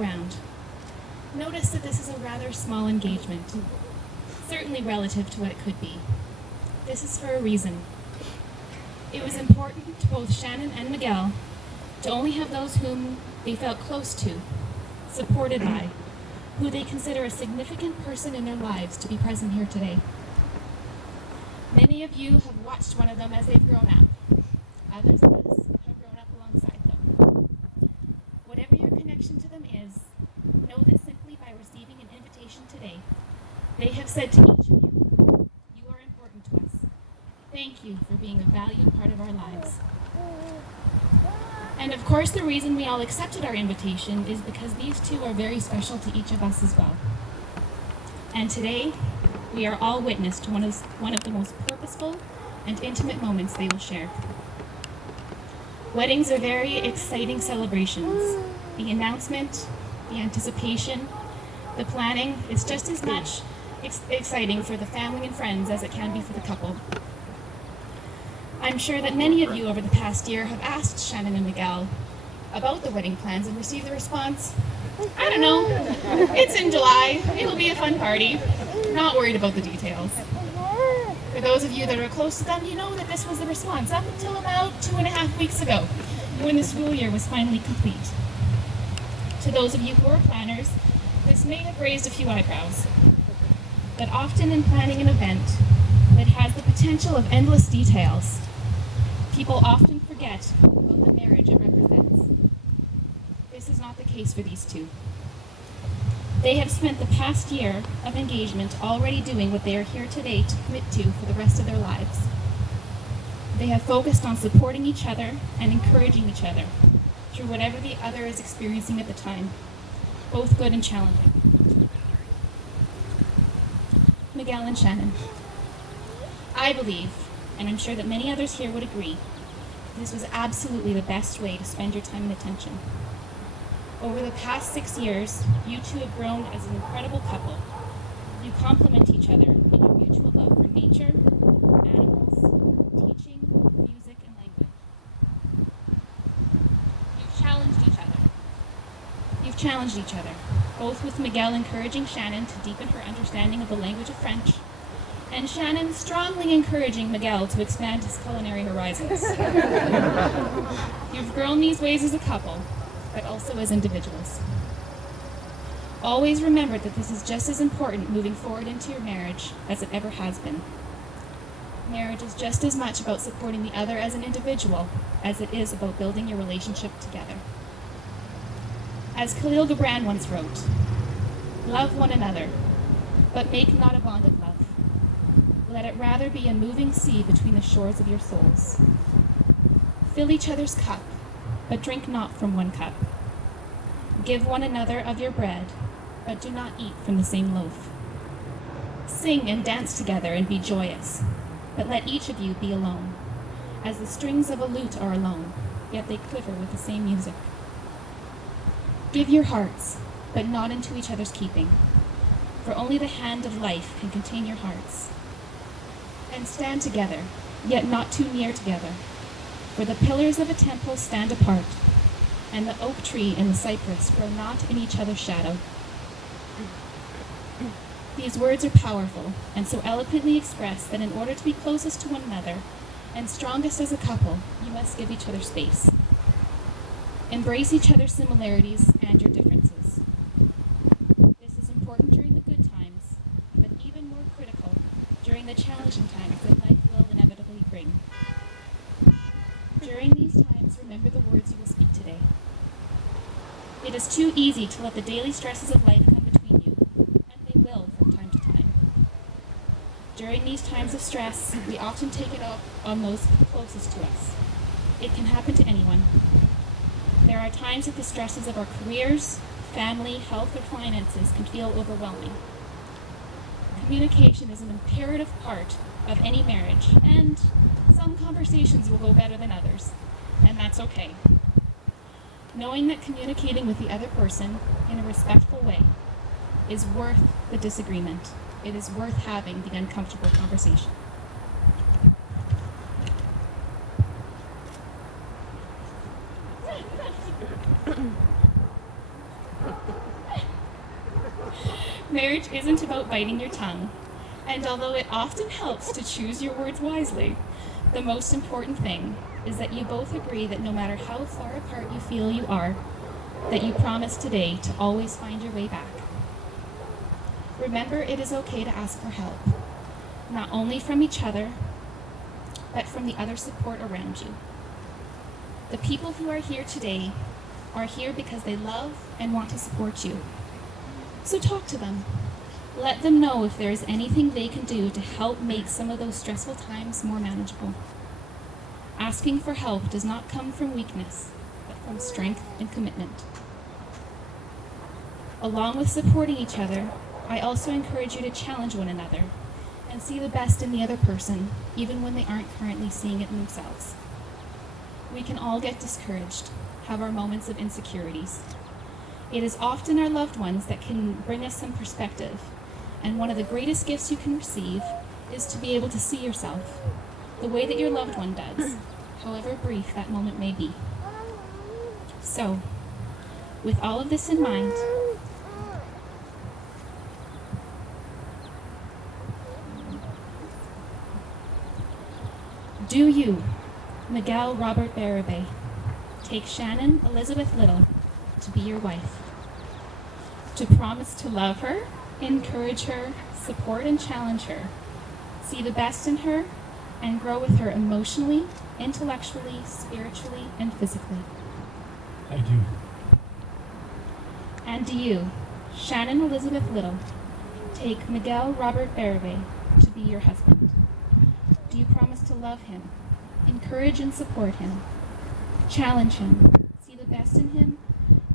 around, notice that this is a rather small engagement, certainly relative to what it could be. This is for a reason. It was important to both Shannon and Miguel to only have those whom they felt close to, supported by, who they consider a significant person in their lives to be present here today. Many of you have watched one of them as they've grown up. Others of us have grown up alongside them. Whatever your connection to them is, know that simply by receiving an invitation today, they have said to each of you, you are important to us. Thank you for being a valued part of our lives. And of course, the reason we all accepted our invitation is because these two are very special to each of us as well. And today, we are all witness to one of the most purposeful and intimate moments they will share. Weddings are very exciting celebrations. The announcement, the anticipation, the planning is just as much exciting for the family and friends as it can be for the couple. I'm sure that many of you over the past year have asked Shannon and Miguel about the wedding plans and received the response, I don't know, it's in July, it'll be a fun party, not worried about the details. For those of you that are close to them, you know that this was the response up until about 2.5 weeks ago, when the school year was finally complete. To those of you who are planners, this may have raised a few eyebrows, but often in planning an event that has the potential of endless details, people often forget about the marriage it represents. This is not the case for these two. They have spent the past year of engagement already doing what they are here today to commit to for the rest of their lives. They have focused on supporting each other and encouraging each other through whatever the other is experiencing at the time, both good and challenging. Miguel and Shannon, I believe, and I'm sure that many others here would agree, this was absolutely the best way to spend your time and attention. Over the past 6 years, you two have grown as an incredible couple. You complement each other in your mutual love for nature, animals, teaching, music, and language. You've challenged each other, both with Miguel encouraging Shannon to deepen her understanding of the language of French, and Shannon strongly encouraging Miguel to expand his culinary horizons. You've grown these ways as a couple, but also as individuals. Always remember that this is just as important moving forward into your marriage as it ever has been. Marriage is just as much about supporting the other as an individual as it is about building your relationship together. As Khalil Gibran once wrote, love one another, but make not a bond of love. Let it rather be a moving sea between the shores of your souls. Fill each other's cup, but drink not from one cup. Give one another of your bread, but do not eat from the same loaf. Sing and dance together and be joyous, but let each of you be alone, as the strings of a lute are alone, yet they quiver with the same music. Give your hearts, but not into each other's keeping, for only the hand of life can contain your hearts. And stand together, yet not too near together, for the pillars of a temple stand apart, and the oak tree and the cypress grow not in each other's shadow. These words are powerful, and so eloquently express that in order to be closest to one another, and strongest as a couple, you must give each other space. Embrace each other's similarities and your differences. This is important during the good times, but even more critical during the challenging times that life will inevitably bring. During these times, remember the words you will speak today. It is too easy to let the daily stresses of life come between you, and they will from time to time. During these times of stress, we often take it up on those closest to us. It can happen to anyone. There are times that the stresses of our careers, family, health, or finances can feel overwhelming. Communication is an imperative part of any marriage, and some conversations will go better than others, and that's okay. Knowing that communicating with the other person in a respectful way is worth the disagreement. It is worth having the uncomfortable conversation. Marriage isn't about biting your tongue, and although it often helps to choose your words wisely, the most important thing is that you both agree that no matter how far apart you feel you are, that you promise today to always find your way back. Remember, it is okay to ask for help, not only from each other, but from the other support around you. The people who are here today are here because they love and want to support you. So talk to them. Let them know if there is anything they can do to help make some of those stressful times more manageable. Asking for help does not come from weakness, but from strength and commitment. Along with supporting each other, I also encourage you to challenge one another and see the best in the other person, even when they aren't currently seeing it in themselves. We can all get discouraged, have our moments of insecurities. It is often our loved ones that can bring us some perspective, and one of the greatest gifts you can receive is to be able to see yourself the way that your loved one does, however brief that moment may be. So, with all of this in mind, do you, Miguel Robert Barabé, take Shannon Elizabeth Little to be your wife, to promise to love her, encourage her, support and challenge her, see the best in her, and grow with her emotionally, intellectually, spiritually, and physically? I do. And do you, Shannon Elizabeth Little, take Miguel Robert Barabé to be your husband? Do you promise to love him, encourage and support him, challenge him, see the best in him,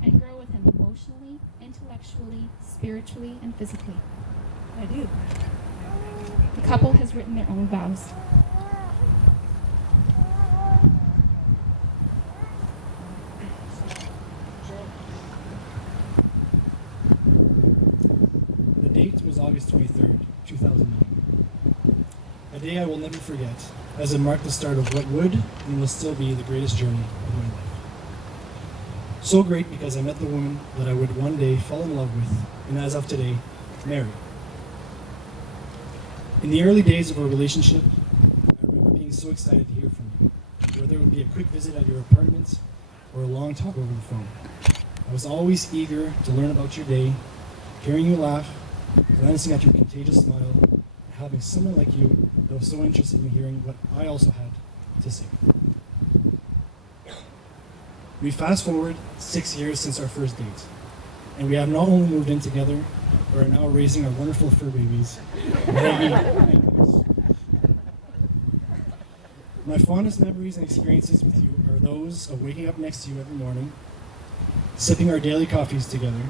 and grow with him emotionally, intellectually, spiritually, and physically? I do. The couple has written their own vows. The date was August 23rd, 2009. A day I will never forget, as it marked the start of what would and will still be the greatest journey of my life. So great because I met the woman that I would one day fall in love with, and as of today, marry. In the early days of our relationship, I remember being so excited to hear from you, whether it would be a quick visit at your apartment or a long talk over the phone. I was always eager to learn about your day, hearing you laugh, glancing at your contagious smile, and having someone like you that was so interested in hearing what I also had to say. We fast forward 6 years since our first date, and we have not only moved in together, but are now raising our wonderful fur babies, Maggie and Grace. My fondest memories and experiences with you are those of waking up next to you every morning, sipping our daily coffees together,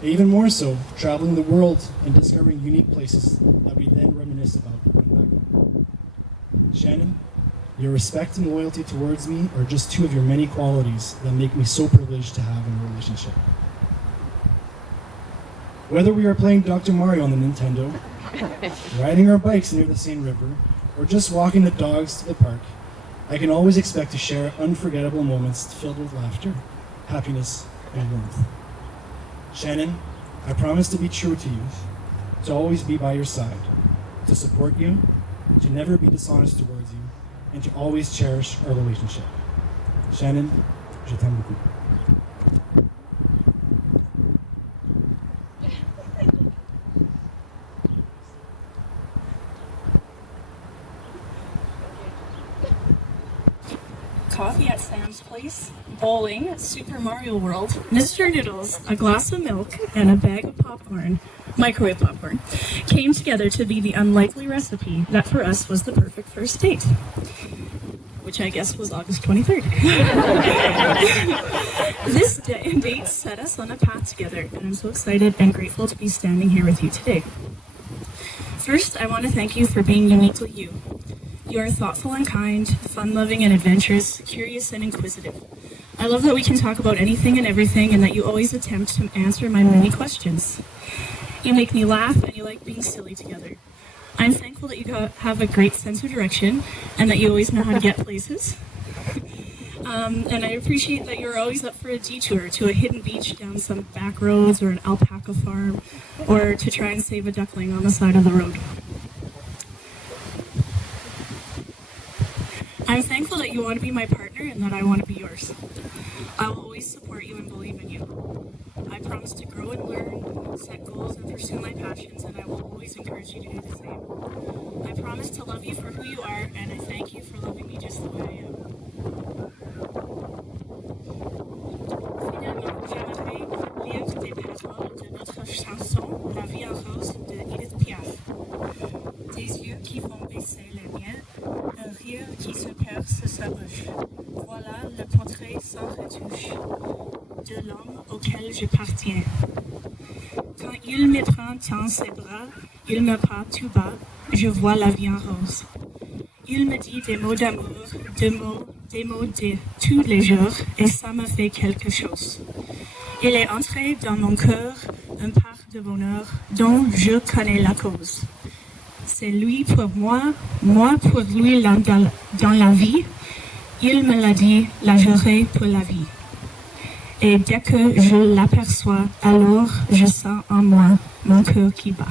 and even more so, traveling the world and discovering unique places that we then reminisce about when back home. Shannon, your respect and loyalty towards me are just two of your many qualities that make me so privileged to have in a relationship. Whether we are playing Dr. Mario on the Nintendo, riding our bikes near the same river, or just walking the dogs to the park, I can always expect to share unforgettable moments filled with laughter, happiness, and warmth. Shannon, I promise to be true to you, to always be by your side, to support you, to never be dishonest towards you, and to always cherish our relationship. Shannon, je t'aime beaucoup. Coffee at Sam's Place, bowling, Super Mario World, Mr. Noodles, a glass of milk, and a bag of popcorn, microwave popcorn, came together to be the unlikely recipe that for us was the perfect first date, which I guess was August 23rd. This date set us on a path together, and I'm so excited and grateful to be standing here with you today. First, I want to thank you for being uniquely you. You are thoughtful and kind, fun-loving and adventurous, curious and inquisitive. I love that we can talk about anything and everything and that you always attempt to answer my many questions. You make me laugh and you like being silly together. I'm thankful that you have a great sense of direction and that you always know how to get places. And I appreciate that you're always up for a detour to a hidden beach down some back roads or an alpaca farm, or to try and save a duckling on the side of the road. I'm thankful that you want to be my partner and that I want to be yours. I will always support you and believe in you. I promise to grow and learn, set goals, and pursue my passions, and I will always encourage you to do the same. I promise to love you for who you are, and I thank you for loving me just the way I am. Finalement, j'aimerais lire des paroles de notre chanson La vie en rose de Edith Piaf. Tes yeux qui font baisser les miens, un rire qui se perce sa bouche. Voilà le portrait sans retouche de l'homme auquel j'appartiens. Quand il me prend dans ses bras, il me parle tout bas, je vois la vie en rose. Il me dit des mots d'amour, des mots de tous les jours, et ça me fait quelque chose. Il est entré dans mon cœur un part de bonheur dont je connais la cause. C'est lui pour moi, moi pour lui dans la vie. Il me l'a dit, la juré pour la vie. Et dès que je l'aperçois, alors je sens en moi mon cœur qui bat.